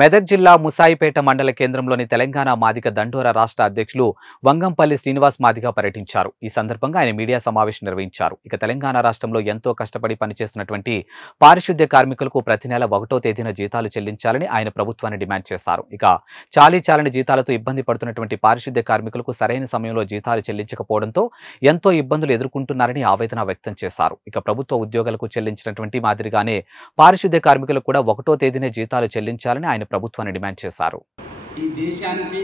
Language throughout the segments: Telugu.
మెదక్ జిల్లా ముసాయిపేట మండల కేంద్రంలోని తెలంగాణ మాదిగ దండోర రాష్ట్ర అధ్యక్షులు వంగంపల్లి శ్రీనివాస్ మాదిగ పర్యటించారు. ఈ సందర్భంగా ఆయన మీడియా సమావేశం నిర్వహించారు. ఇక తెలంగాణ రాష్ట్రంలో ఎంతో కష్టపడి పనిచేస్తున్నటువంటి పారిశుద్ధ్య కార్మికులకు ప్రతి నెల 1వ తేదీన జీతాలు చెల్లించాలని ఆయన ప్రభుత్వాన్ని డిమాండ్ చేశారు. ఇక చాలీచాలని జీతాలతో ఇబ్బంది పడుతున్నటువంటి పారిశుద్ధ్య కార్మికులకు సరైన సమయంలో జీతాలు చెల్లించకపోవడంతో ఎంతో ఇబ్బందులు ఎదుర్కొంటున్నారని ఆవేదన వ్యక్తం చేశారు. ఇక ప్రభుత్వ ఉద్యోగులకు చెల్లించినటువంటి మాదిరిగానే పారిశుద్ధ్య కార్మికులకు కూడా 1వ తేదీనే జీతాలు చెల్లించాలని ఆయన ప్రభుత్వాన్ని డిమాండ్ చేశారు. ఈ దేశానికి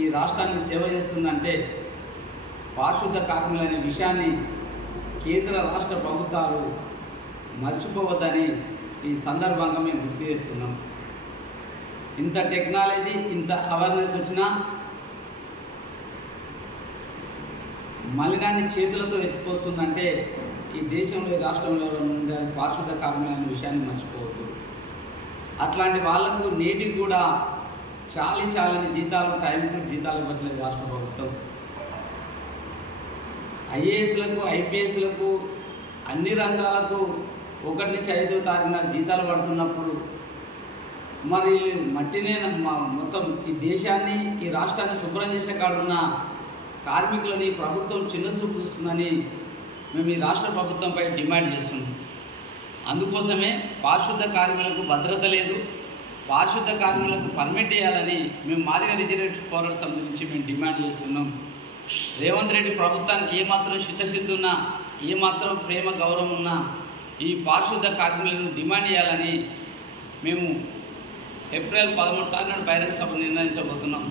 ఈ రాష్ట్రాన్ని సేవ చేస్తుందంటే పారిశుద్ధ కార్మికులు అనే విషయాన్ని కేంద్ర రాష్ట్ర ప్రభుత్వాలు మర్చిపోవద్దని ఈ సందర్భంగా మేము గుర్తు చేస్తున్నాం. ఇంత టెక్నాలజీ ఇంత అవేర్నెస్ వచ్చినా మలినాన్ని చేతులతో ఎత్తిపోస్తుందంటే ఈ దేశంలో ఈ రాష్ట్రంలో ఉండే పారిశుద్ధ కార్మికులు అనే విషయాన్ని మర్చిపోవద్దు. అట్లాంటి వాళ్లకు నేటికి కూడా చాలని జీతాలు టైంకు జీతాలు ఇవ్వట్లేదు రాష్ట్ర ప్రభుత్వం. ఐఏఎస్లకు ఐపీఎస్లకు అన్ని రంగాలకు 1 నుంచి 5వ తారీఖున జీతాలు పడుతున్నప్పుడు మరి మట్టినే మొత్తం ఈ దేశాన్ని ఈ రాష్ట్రాన్ని శుభ్రం చేసే కాడున్న కార్మికులని ప్రభుత్వం చిన్నచూపు చూస్తుందని మేము ఈ రాష్ట్ర ప్రభుత్వంపై డిమాండ్ చేస్తున్నాం. అందుకోసమే పారిశుద్ధ కార్మికులకు భద్రత లేదు, పారిశుద్ధ కార్మికులకు పర్మిట్ చేయాలని మేము మాదిగ రిజర్వేషన్ పోరాట సమితి నుంచి మేము డిమాండ్ చేస్తున్నాం. రేవంత్ రెడ్డి ప్రభుత్వానికి ఏమాత్రం చిత్తశుద్ధి ఉన్నా, ఏమాత్రం ప్రేమ గౌరవం ఉన్నా ఈ పారిశుద్ధ కార్మికులను డిమాండ్ చేయాలని మేము ఏప్రిల్ 13 తారీఖున బహిరంగ సభ నిర్ణయించబోతున్నాం.